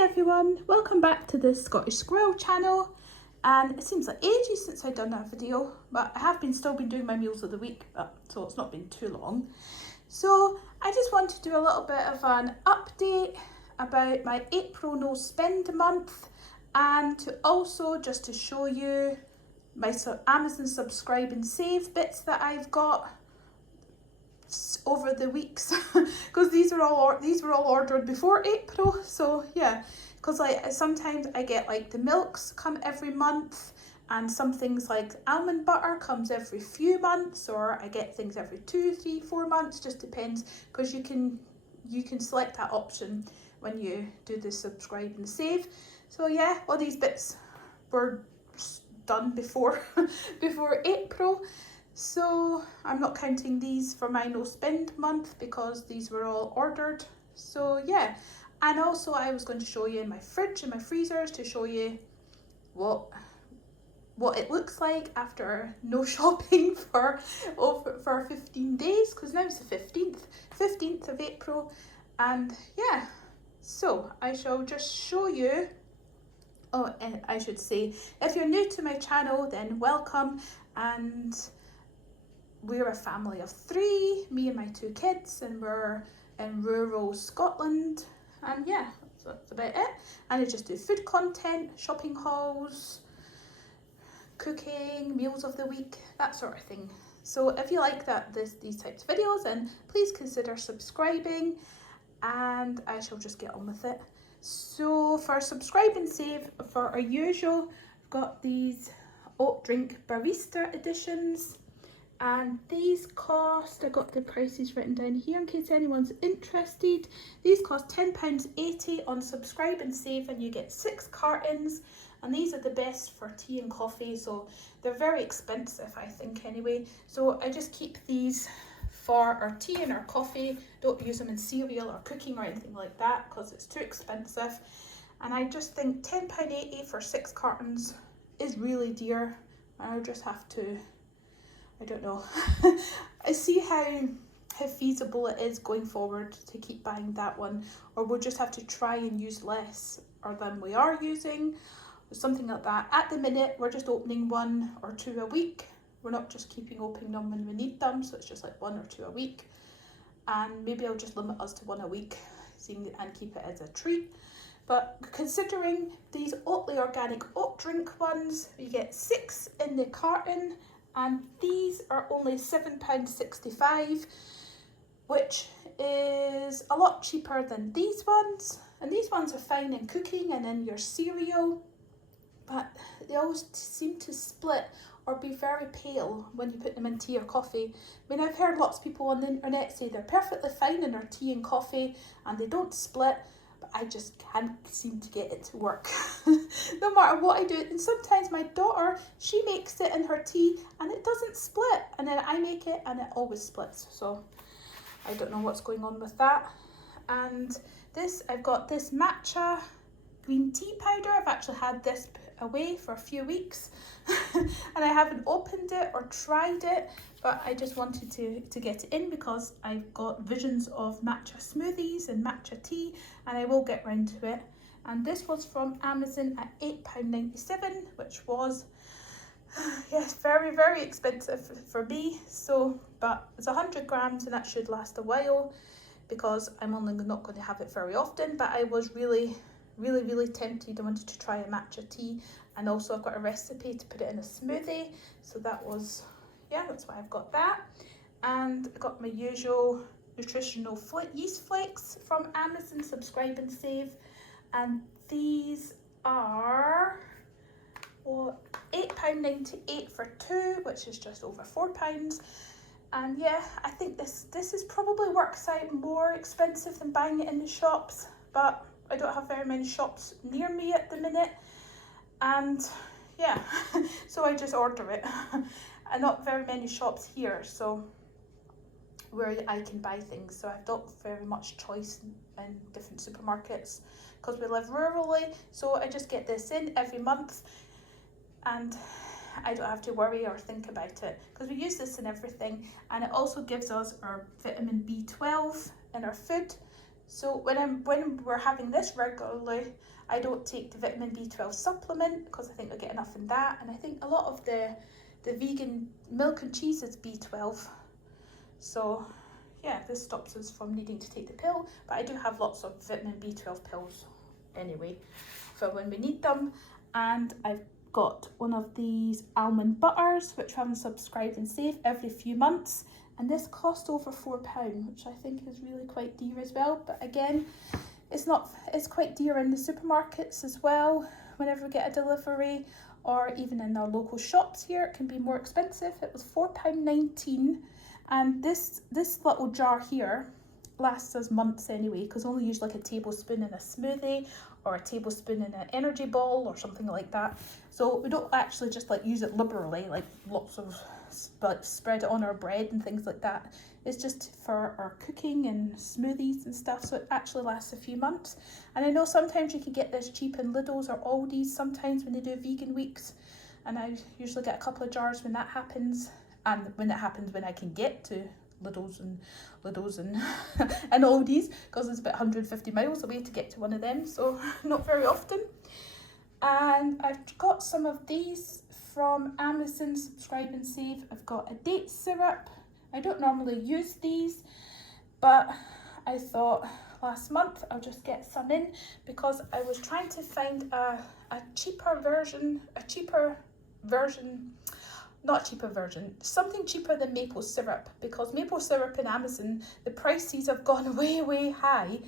Hi everyone, welcome back to the Scottish Squirrel channel, and it seems like ages since I've done a video, but I have still been doing my meals of the week, so it's not been too long. So I just want to do a little bit of an update about my April no spend month, and to also just to show you my Amazon subscribe and save bits that I've got over the weeks because these were all ordered before April. So yeah, because like sometimes I get like the milks come every month, and some things like almond butter comes every few months, or I get things every 2, 3, 4 months, just depends, because you can select that option when you do the subscribe and save. So yeah, all these bits were done before before April. So I'm not counting these for my no spend month because these were all ordered. So yeah, and also I was going to show you in my fridge and my freezers to show you what it looks like after no shopping for 15 days, because now it's the 15th of April. And yeah, so I shall just show you. Oh, and I should say, if you're new to my channel, then welcome. And we're a family of 3, me and my 2 kids, and we're in rural Scotland. And yeah, that's about it. And I just do food content, shopping hauls, cooking, meals of the week, that sort of thing. So if you like these types of videos, then please consider subscribing, and I shall just get on with it. So for subscribe and save, for our usual, I've got these oat drink barista editions. And these cost, I got the prices written down here in case anyone's interested. These cost £10.80 on subscribe and save, and you get 6 cartons. And these are the best for tea and coffee, so they're very expensive, I think, anyway. So I just keep these for our tea and our coffee. Don't use them in cereal or cooking or anything like that because it's too expensive. And I just think £10.80 for 6 cartons is really dear. I'll just have to, I don't know. I see how feasible it is going forward to keep buying that one, or we'll just have to try and use less or than we are using, or something like that. At the minute, we're just opening 1 or 2 a week. We're not just opening them when we need them, so it's just like 1 or 2 a week. And maybe I'll just limit us to 1 a week and keep it as a treat. But considering these Oatly organic oat drink ones, you get 6 in the carton, and these are only £7.65, which is a lot cheaper than these ones. And these ones are fine in cooking and in your cereal, but they always seem to split or be very pale when you put them in tea or coffee. I mean, I've heard lots of people on the internet say they're perfectly fine in their tea and coffee and they don't split, but I just can't seem to get it to work. No matter what I do. And sometimes my daughter, she makes it in her tea and it doesn't split, and then I make it and it always splits. So I don't know what's going on with that. And this, I've got this matcha green tea powder. I've actually had this away for a few weeks and I haven't opened it or tried it, but I just wanted to get it in because I've got visions of matcha smoothies and matcha tea, and I will get round to it. And this was from Amazon at £8.97, which was yes, very, very expensive for me. So, but it's 100 grams and that should last a while because I'm only not going to have it very often. But I was really tempted. I wanted to try a matcha tea, and also I've got a recipe to put it in a smoothie, so that was, yeah, that's why I've got that. And I got my usual nutritional yeast flakes from Amazon, subscribe and save, and these are £8.98 for 2, which is just over £4. And yeah, I think this is probably works out more expensive than buying it in the shops, but I don't have very many shops near me at the minute, and yeah, so I just order it. And not very many shops here, so where I can buy things, so I've not very much choice in different supermarkets because we live rurally. So I just get this in every month, and I don't have to worry or think about it because we use this in everything, and it also gives us our vitamin B12 in our food. So when we're having this regularly, I don't take the vitamin B12 supplement because I think I get enough in that, and I think a lot of the vegan milk and cheese is B12. So yeah, this stops us from needing to take the pill, but I do have lots of vitamin B12 pills anyway for when we need them. And I've got one of these Almond Butters, which I'm subscribe and save every few months, and this cost over £4, which I think is really quite dear as well. But again, it's quite dear in the supermarkets as well whenever we get a delivery, or even in our local shops here it can be more expensive. It was £4.19, and this little jar here lasts us months anyway, because I only use like a tablespoon in a smoothie or a tablespoon in an energy ball or something like that. So we don't actually just like use it liberally, like lots of spread it on our bread and things like that. It's just for our cooking and smoothies and stuff, so it actually lasts a few months. And I know sometimes you can get this cheap in Lidl's or Aldi's sometimes when they do vegan weeks, and I usually get a couple of jars when that happens, and when it happens when I can get to Lidl's and and Aldi's, because it's about 150 miles away to get to one of them, so not very often. And I've got some of these from Amazon Subscribe and Save. I've got a date syrup. I don't normally use these, but I thought last month I'll just get some in, because I was trying to find something cheaper than maple syrup, because maple syrup in Amazon, the prices have gone way high.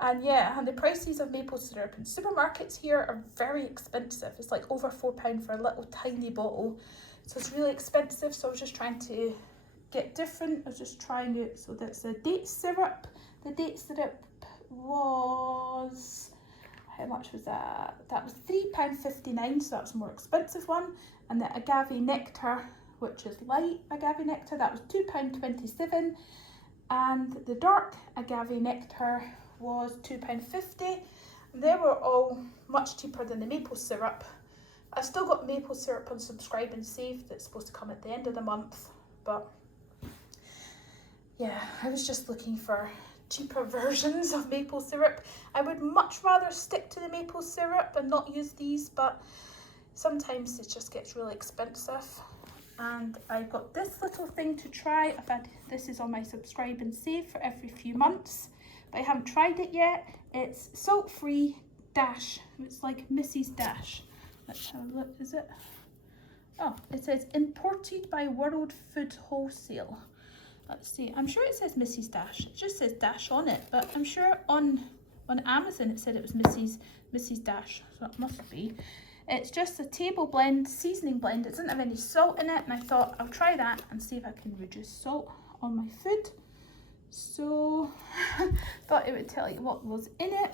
And yeah, and the prices of maple syrup in supermarkets here are very expensive. It's like over £4 for a little tiny bottle. So it's really expensive. So I was just trying to get different. I was just trying it. So that's a date syrup. The date syrup was, how much was that? That was £3.59, so that's a more expensive one. And the agave nectar, which is light agave nectar, that was £2.27. And the dark agave nectar was £2.50. They were all much cheaper than the maple syrup. I've still got maple syrup on Subscribe and Save that's supposed to come at the end of the month, but yeah, I was just looking for cheaper versions of maple syrup. I would much rather stick to the maple syrup and not use these, but sometimes it just gets really expensive. And I got this little thing to try. This is on my Subscribe and Save for every few months, but I haven't tried it yet. It's salt-free Dash. It's like Mrs. Dash. Let's have a look. Is it? Oh, it says imported by World Food Wholesale. Let's see. I'm sure it says Mrs. Dash. It just says Dash on it, but I'm sure on Amazon it said it was Mrs. Dash, so it must be. It's just a table blend, seasoning blend. It doesn't have any salt in it, and I thought I'll try that and see if I can reduce salt on my food. So thought it would tell you what was in it.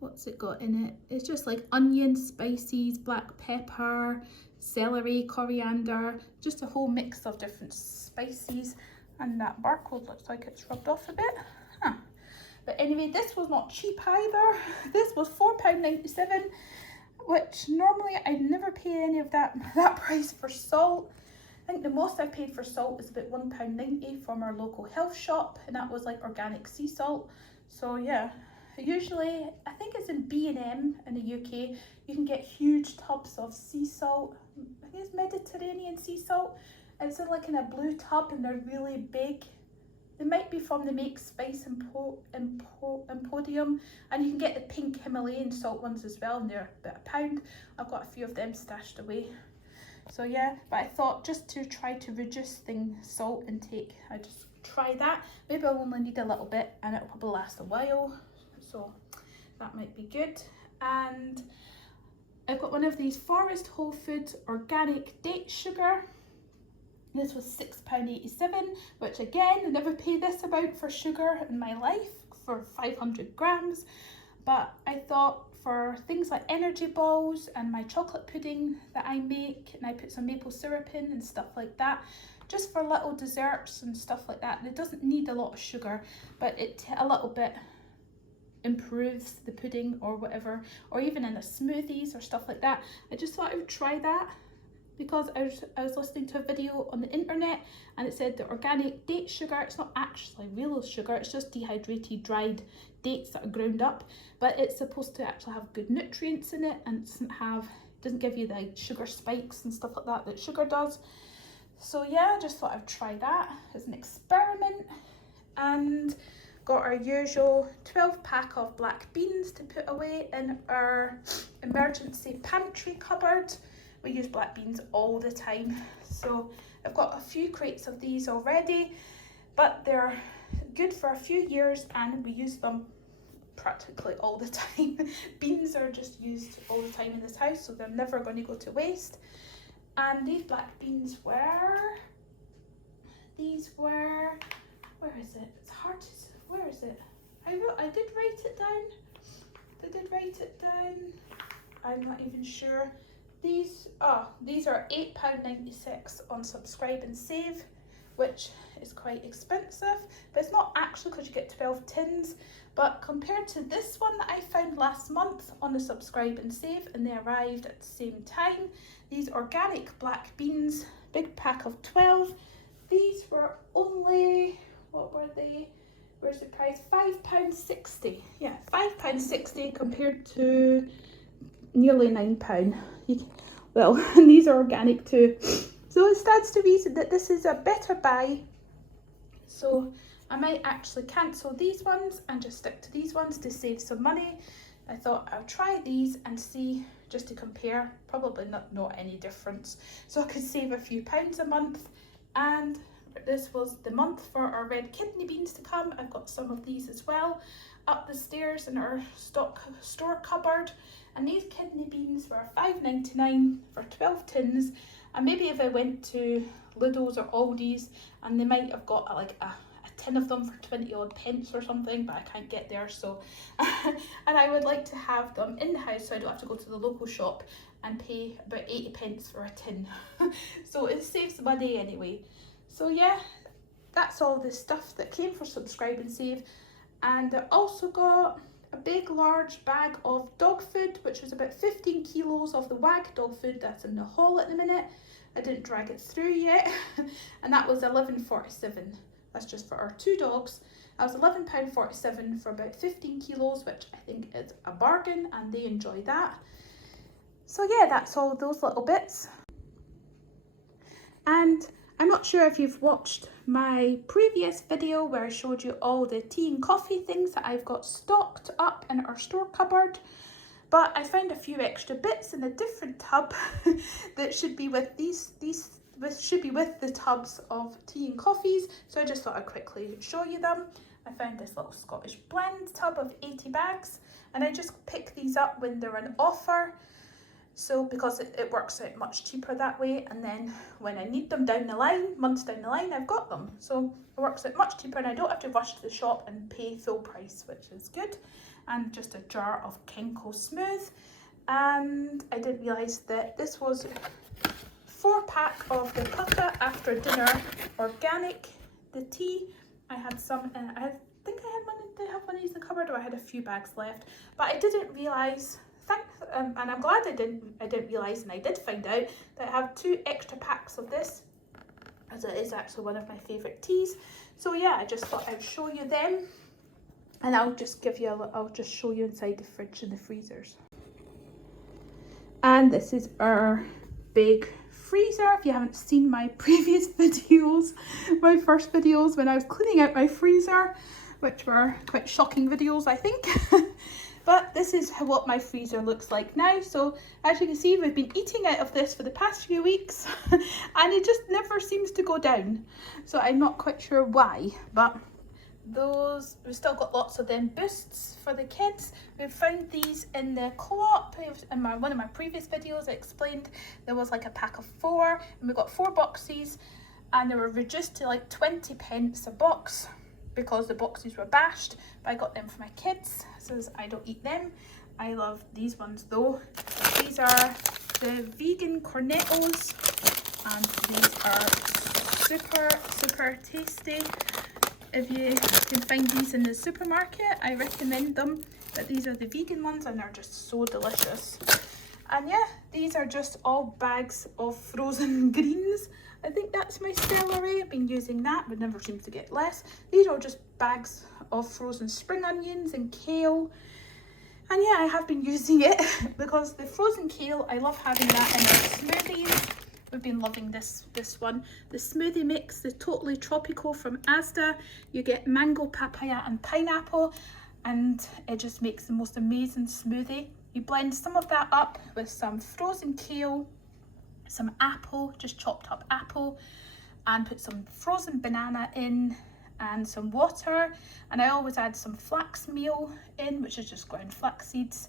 What's it got in it? It's just like onion, spices, black pepper, celery, coriander, just a whole mix of different spices. And that barcode looks like it's rubbed off a bit. Huh. But anyway, this was not cheap either. This was £4.97, which normally I'd never pay any of that price for salt. I think the most I paid for salt is about £1.90 from our local health shop, and that was like organic sea salt. So yeah, usually I think it's in B&M in the UK. You can get huge tubs of sea salt. I think it's Mediterranean sea salt. It's like in a blue tub, and they're really big. They might be from the Make Spice Emporium, and you can get the pink Himalayan salt ones as well, and they're about £1. I've got a few of them stashed away. So yeah, but I thought just to try to reduce salt intake, I just try that. Maybe I'll only need a little bit, and it'll probably last a while, so that might be good. And I've got one of these Forest Whole Foods organic date sugar. This was £6.87, which again, I never paid this amount for sugar in my life for 500 grams. But I thought for things like energy balls and my chocolate pudding that I make, and I put some maple syrup in and stuff like that, just for little desserts and stuff like that. It doesn't need a lot of sugar, but it a little bit improves the pudding or whatever, or even in the smoothies or stuff like that. I just thought I would try that because I was listening to a video on the internet and it said the organic date sugar, it's not actually real sugar, it's just dehydrated dried dates that are ground up, but it's supposed to actually have good nutrients in it and doesn't give you the sugar spikes and stuff like that that sugar does. So yeah, I just thought I'd try that as an experiment. And got our usual 12 pack of black beans to put away in our emergency pantry cupboard. We use black beans all the time, so I've got a few crates of these already, but they're good for a few years and we use them practically all the time. Beans are just used all the time in this house, so they're never going to go to waste. And these black beans were, where is it? It's hard to, where is it? I did write it down. I did write it down. I'm not even sure. These are £8.96 on Subscribe and Save, which is quite expensive, but it's not actually because you get 12 tins. But compared to this one that I found last month on the Subscribe and Save, and they arrived at the same time, these organic black beans, big pack of 12, these were only, what were they? Where's the price? £5.60. Yeah, £5.60 compared to nearly £9. Well, and these are organic too. So it stands to reason that this is a better buy. So I might actually cancel these ones and just stick to these ones to save some money. I thought I'll try these and see, just to compare, probably not any difference. So I could save a few pounds a month. And this was the month for our red kidney beans to come. I've got some of these as well up the stairs in our store cupboard. And these kidney beans were £5.99 for 12 tins. And maybe if I went to Lidl's or Aldi's, and they might have got like a tin of them for 20 odd pence or something, but I can't get there. So and I would like to have them in the house so I don't have to go to the local shop and pay about 80 pence for a tin. So it saves money anyway. So yeah, that's all the stuff that came for Subscribe and Save. And I also got a big large bag of dog food, which was about 15 kilos of the WAG dog food that's in the hall at the minute. I didn't drag it through yet. And that was £11.47. That's just for our 2 dogs. That was £11.47 for about 15 kilos, which I think is a bargain, and they enjoy that. So yeah, that's all those little bits. And I'm not sure if you've watched my previous video where I showed you all the tea and coffee things that I've got stocked up in our store cupboard, but I found a few extra bits in a different tub that should be with should be with the tubs of tea and coffees. So I just thought I'd quickly show you them. I found this little Scottish blend tub of 80 bags, and I just pick these up when they're on offer. So because it works out much cheaper that way, and then when I need them down the line, months down the line, I've got them. So it works out much cheaper and I don't have to rush to the shop and pay full price, which is good. And just a jar of Kenko Smooth. And I didn't realise that this was 4-pack of the Pukka After Dinner Organic, the tea. I had some, did I have one of these in the cupboard, or I had a few bags left, but I didn't realise. And I'm glad I didn't realise, and I did find out that I have 2 extra packs of this, as it is actually one of my favourite teas. So yeah, I just thought I'd show you them, and I'll just show you inside the fridge and the freezers. And this is our big freezer. If you haven't seen my previous videos, my first videos when I was cleaning out my freezer, which were quite shocking videos, I think. But this is what my freezer looks like now. So as you can see, we've been eating out of this for the past few weeks and it just never seems to go down. So I'm not quite sure why, but we've still got lots of them boosts for the kids. We've found these in the co-op. In one of my previous videos I explained there was like a pack of 4, and we got 4 boxes, and they were reduced to like 20 pence a box because the boxes were bashed, but I got them for my kids, so I don't eat them. I love these ones though. These are the vegan cornettos, and these are super tasty. If you can find these in the supermarket, I recommend them, but these are the vegan ones and they're just so delicious. And yeah, these are just all bags of frozen greens. I think that's my celery. I've been using that, but never seems to get less. These are just bags of frozen spring onions and kale. And yeah, I have been using it because the frozen kale, I love having that in our smoothies. We've been loving this one. The smoothie mix, the Totally Tropical from Asda. You get mango, papaya and pineapple, and it just makes the most amazing smoothie. You blend some of that up with some frozen kale, some apple, just chopped up apple, and put some frozen banana in and some water. And I always add some flax meal in, which is just ground flax seeds.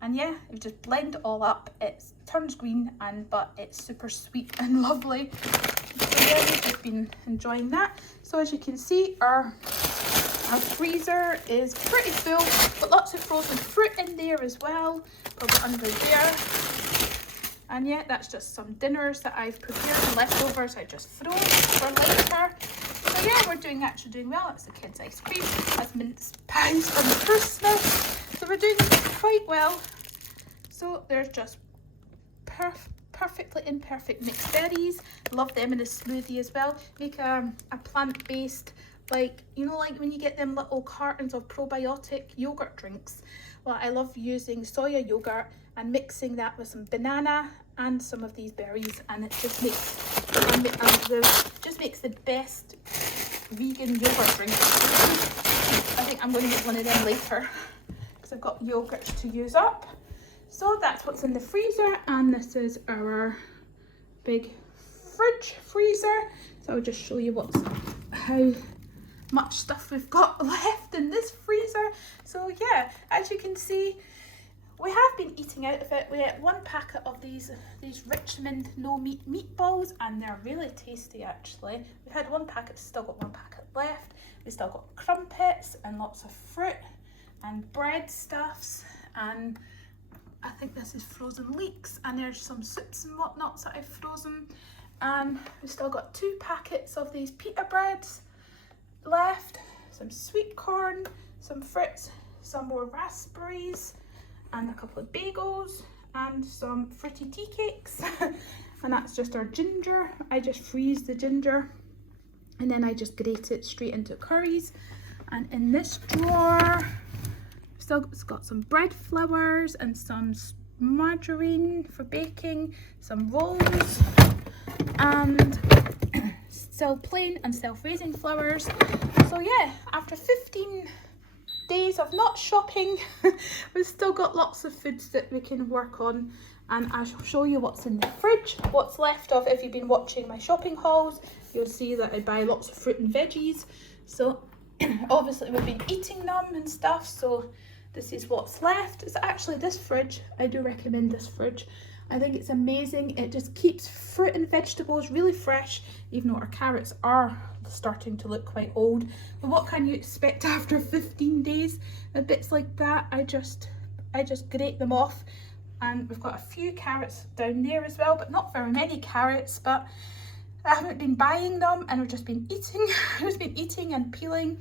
And yeah, you just blend it all up. It turns green, but it's super sweet and lovely. So yeah, we've just been enjoying that. So as you can see, our freezer is pretty full, but lots of frozen fruit in there as well, over under there. And yeah, that's just some dinners that I've prepared, and leftovers I just froze for later. So yeah, we're actually doing well. That's the kids' ice cream. That's mince pies from Christmas. So we're doing quite well. So there's just perfectly imperfect mixed berries. Love them in a smoothie as well. Make a plant-based, like, you know, like when you get them little cartons of probiotic yogurt drinks. Well, I love using soya yogurt and mixing that with some banana and some of these berries, and it just makes the best vegan yogurt drink. I think I'm going to get one of them later because I've got yogurt to use up. So that's what's in the freezer, and this is our big fridge freezer. So I'll just show you how much stuff we've got left in this freezer. So yeah, as you can see, we have been eating out of it. We had one packet of these Richmond no meat meatballs, and they're really tasty actually. We've had one packet, still got one packet left. We still got crumpets and lots of fruit and bread stuffs, and I think this is frozen leeks, and there's some soups and whatnots that I've frozen. And we've still got 2 packets of these pita breads left, some sweet corn, some fruits, some more raspberries, and a couple of bagels, and some fruity tea cakes. And that's just our ginger. I just freeze the ginger, and then I just grate it straight into curries. And in this drawer, it's got some bread flours and some margarine for baking, some rolls, and still plain and self-raising flours. So yeah, after 15 days of not shopping, we've still got lots of foods that we can work on, and I shall show you what's in the fridge, what's left of. If you've been watching my shopping hauls, you'll see that I buy lots of fruit and veggies. So obviously we've been eating them and stuff, so this is what's left. It's actually this fridge. I do recommend this fridge. I think it's amazing. It just keeps fruit and vegetables really fresh, even though our carrots are starting to look quite old. But what can you expect after 15 days? And bits like that, I just grate them off. And we've got a few carrots down there as well, but not very many carrots. But I haven't been buying them, and we've just been eating. I've just been eating and peeling,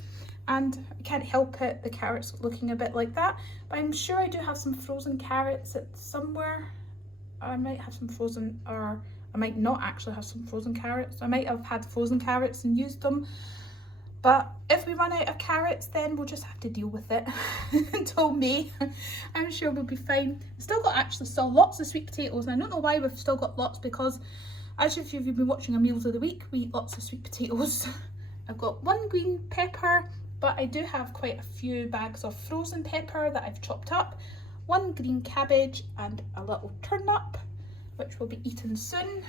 and I can't help it, the carrots looking a bit like that. But I'm sure I do have some frozen carrots somewhere. I might have some frozen, or I might not actually have some frozen carrots. I might have had frozen carrots and used them. But if we run out of carrots, then we'll just have to deal with it until May. I'm sure we'll be fine. Still lots of sweet potatoes. And I don't know why we've still got lots, because as if you've been watching a Meals of the Week, we eat lots of sweet potatoes. I've got 1 green pepper, but I do have quite a few bags of frozen pepper that I've chopped up. 1 green cabbage and a little turnip, which will be eaten soon.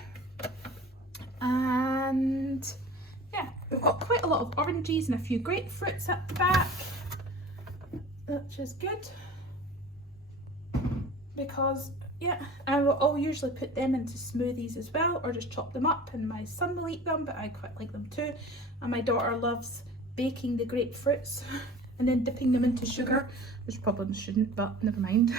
And yeah, we've got quite a lot of oranges and a few grapefruits at the back, which is good, because yeah, I'll usually put them into smoothies as well, or just chop them up, and my son will eat them, but I quite like them too. And my daughter loves baking the grapefruits and then dipping them into sugar, which probably shouldn't, but never mind.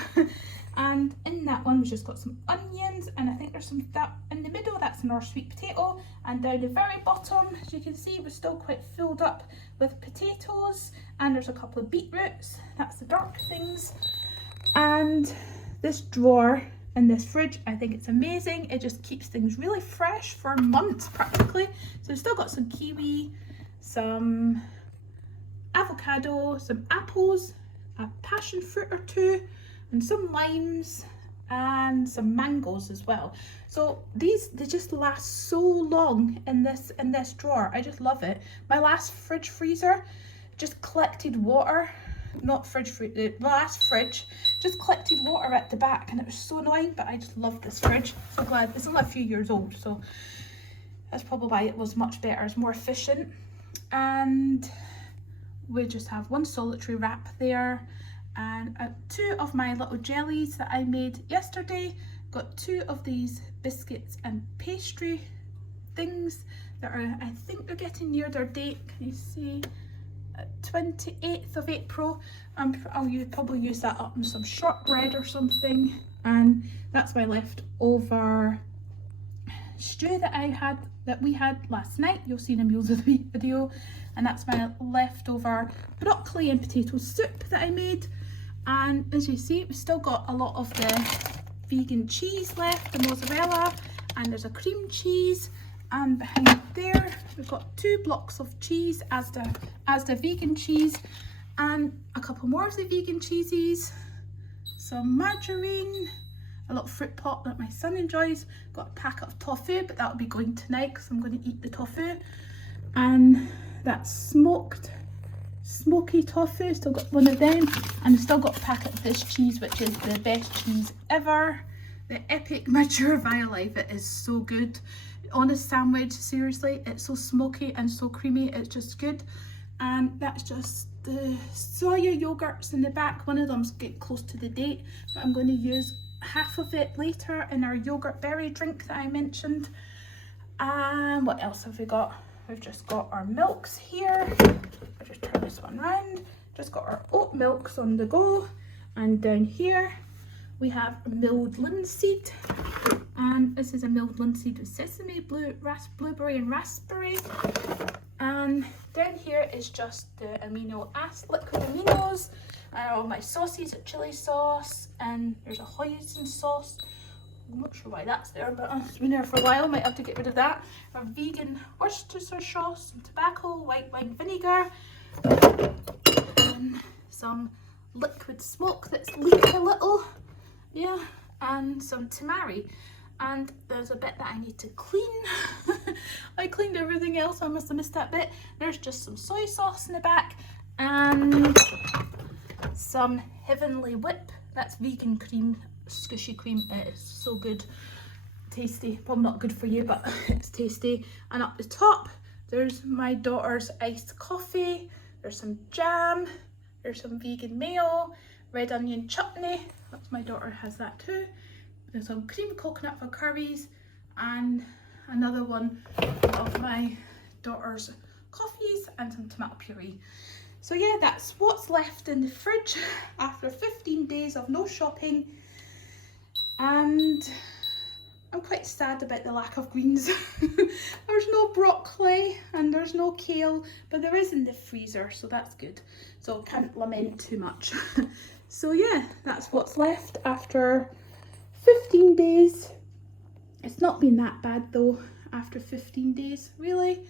And in that one, we've just got some onions, and I think there's some that in the middle, that's our sweet potato. And down the very bottom, as you can see, we're still quite filled up with potatoes, and there's a couple of beetroots, that's the dark things. And this drawer in this fridge. I think it's amazing. It just keeps things really fresh for months practically. So we've still got some kiwi, some avocado, some apples, a passion fruit or two, and some limes and some mangoes as well. So they just last so long in this drawer. I just love it. My last fridge freezer just collected water, not fridge free, the last fridge just collected water at the back, and it was so annoying, but I just love this fridge. So glad. It's only a few years old, so that's probably why it was much better. It's more efficient. And we just have one solitary wrap there, and two of my little jellies that I made yesterday. Got two of these biscuits and pastry things that are, I think they're getting near their date. Can you see? 28th of April. I'll probably use that up in some shortbread or something. And that's my leftover stew that we had last night. You'll see in a meals of the week video. And that's my leftover broccoli and potato soup that I made. And as you see, we've still got a lot of the vegan cheese left, the mozzarella, and there's a cream cheese. And behind there, we've got 2 blocks of cheese as the vegan cheese, and a couple more of the vegan cheeses, some margarine, a little fruit pot that my son enjoys. Got a packet of tofu, but that'll be going tonight because I'm going to eat the tofu. And that's smoky tofu, still got one of them. And I've still got a packet of this cheese, which is the best cheese ever. The Epic Mature Via Life. It is so good. On a sandwich, seriously, it's so smoky and so creamy, it's just good. And that's just the soya yogurts in the back. One of them's getting close to the date, but I'm going to use half of it later in our yogurt berry drink that I mentioned. And what else have we got? We've just got our milks here. I'll just turn this one round. Just got our oat milks on the go. And down here we have milled linseed, and this is a milled linseed with sesame, blueberry and raspberry. And down here is just the liquid aminos, and all my sauces, a chili sauce, and there's a hoisin sauce. I'm not sure why that's there, but it's been there for a while, might have to get rid of that. A vegan Worcestershire sauce, some tobacco, white wine vinegar, and some liquid smoke that's leaked a little. Yeah, and some tamari. And there's a bit that I need to clean. I cleaned everything else, I must have missed that bit. There's just some soy sauce in the back and some Heavenly Whip. That's vegan cream, squishy cream. It is so good, tasty. Probably not good for you, but it's tasty. And up the top, there's my daughter's iced coffee. There's some jam. There's some vegan mayo, red onion chutney. That's my daughter has that too. There's some cream coconut for curries, and another one of my daughter's coffees, and some tomato puree. So yeah, that's what's left in the fridge after 15 days of no shopping. And I'm quite sad about the lack of greens. There's no broccoli and there's no kale, but there is in the freezer, so that's good. So can't lament too much. So yeah, that's what's left after 15 days. It's not been that bad though after 15 days, really,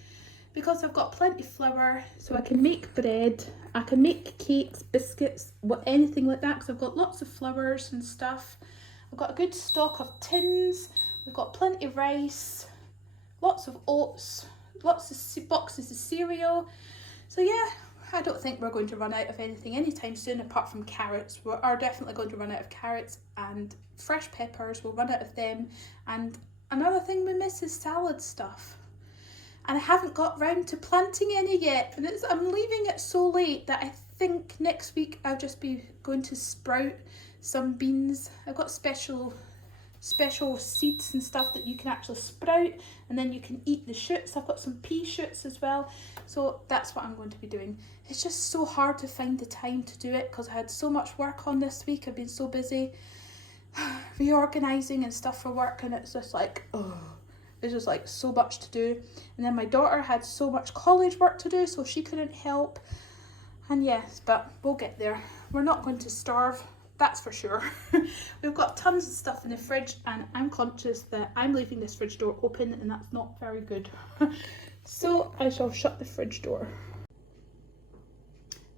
because I've got plenty of flour, so I can make bread, I can make cakes, biscuits, anything like that, because I've got lots of flours and stuff. I've got a good stock of tins, we've got plenty of rice, lots of oats, lots of boxes of cereal. So yeah, I don't think we're going to run out of anything anytime soon, apart from carrots. We are definitely going to run out of carrots, and fresh peppers, we'll run out of them. And another thing we miss is salad stuff. And I haven't got round to planting any yet, and I'm leaving it so late that I think next week I'll just be going to sprout some beans. I've got special seeds and stuff that you can actually sprout, and then you can eat the shoots. I've got some pea shoots as well, so that's what I'm going to be doing. It's just so hard to find the time to do it because I had so much work on this week. I've been so busy reorganizing and stuff for work, and it's just like, oh, there's just like so much to do. And then my daughter had so much college work to do, so she couldn't help. And yes, but we'll get there. We're not going to starve that's for sure. We've got tons of stuff in the fridge and I'm conscious that I'm leaving this fridge door open and that's not very good. So I shall shut the fridge door.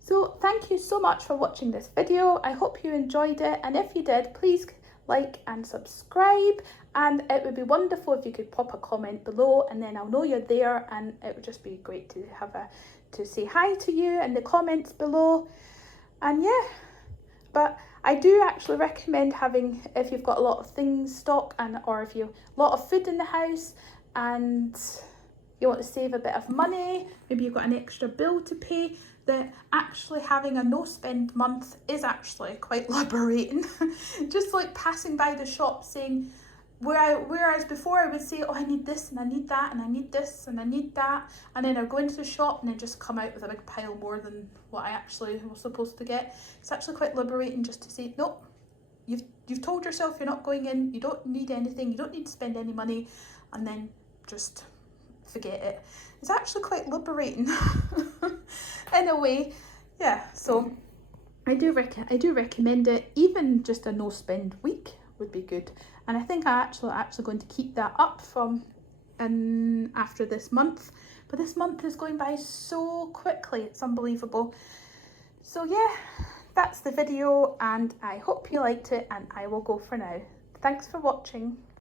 So thank you so much for watching this video. I hope you enjoyed it, and if you did, please like and subscribe, and it would be wonderful if you could pop a comment below, and then I'll know you're there, and it would just be great to to say hi to you in the comments below. And yeah, but I do actually recommend having, if you've got a lot of things stock or if you a lot of food in the house and you want to save a bit of money, maybe you've got an extra bill to pay, that actually having a no spend month is actually quite liberating. Just like passing by the shop saying, whereas before I would say, oh, I need this and I need that and I need this and I need that, and then I'd go into the shop and then just come out with a big pile more than what I actually was supposed to get. It's actually quite liberating just to say, nope, you've told yourself you're not going in, you don't need anything, you don't need to spend any money, and then just forget it. It's actually quite liberating in a way. Yeah, so I do recommend it. Even just a no spend week would be good, and I think I'm actually going to keep that up from after this month. But this month is going by so quickly, it's unbelievable. So yeah, that's the video and I hope you liked it, and I will go for now. Thanks for watching.